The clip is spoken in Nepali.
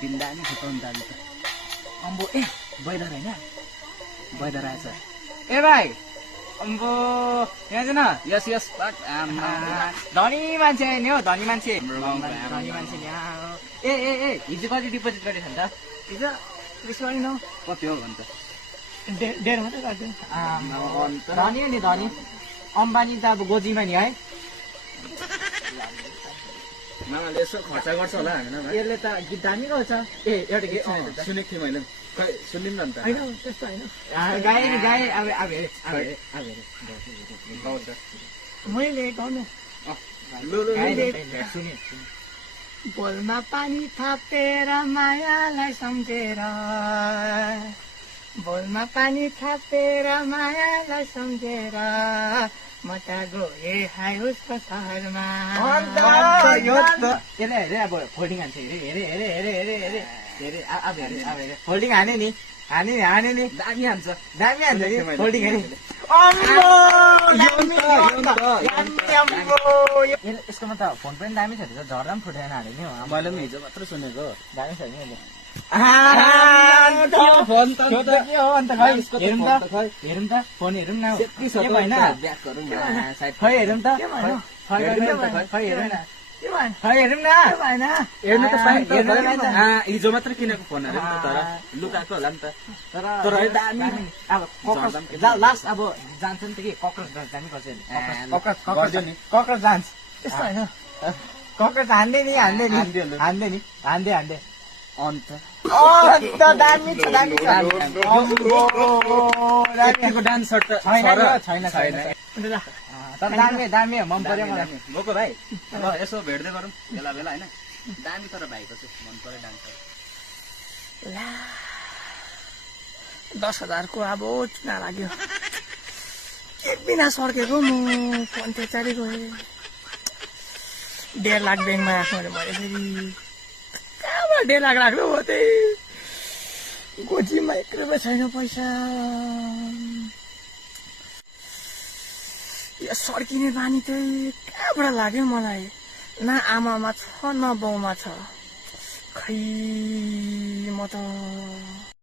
बिन्दानी खटाउनु दामी त अम्बो ए बैदर हैन बैदर आएछ ए भाइ अम्बो यहाँ छैन यस यस धनी मान्छे नि हो धनी मान्छे धनी मान्छे ए ए ए हिजो कति डिपोजिट गरेछ नि त हिजो त्यसो होइन कति हो भन्छ डेढ मात्रै गरिदिनु धनी हो नि धनी अम्बानी त अब गोजीमा नि है मामाले यसो खर्च गर्छ होला हैन यसले त गीत दामी गाउँछ ए एउटा गीत सुनेको थिएँ मैले खै सुनिम न त हैन त्यस्तो हैन गाए नि गाए अब मैले गाउनु सुने बोलमा पानी थापेर मायालाई सम्झेर बोलमा पानी थापेर मायालाई सम्झेर म त गए हाय उसको सहरमा हेरे अब फोल्डिङ हान्छ हेरे अब फोल्डिङ हाने नि दामी हान्छ नि फोल्डिङ हेरे यसकोमा त फोन पनि दामी छ झर्दा पनि फुटेन हाले नि मैले पनि हिजो मात्र सुनेको दामी छ नि हेरौँ त फोन हेरौँ न खै हेरौँ त हिजो मात्र किनेको फोन तर लुकाएको होला नि त तर दामी अब लास्ट अब जान्छ नि त कि कक्रोच डान्स दामी गर्छ कक्रोच डान्स त्यस्तो होइन कक्रोच हान्दै अन्त दामी छ डान्स छैन तर दामी मन पर्यो मलाई गएको भाइ ल यसो भेट्दै गरौँ बेला बेला होइन दामी तर भाइको चाहिँ मन पर्यो डान्स 10,000 को अब चुना लाग्यो के बिना सर्केको म फोन तेचारी गएँ 1.5 लाख ब्याङ्कमा राख्नु मैले फेरि कहाँबाट 1.5 लाख राख्नु हो त्यही गोजीमा 1 रुपियाँ छैन पैसा यो सर्किने बानी चाहिँ कहाँबाट लाग्यो मलाई न आमामा छ न बाउमा छ खै म त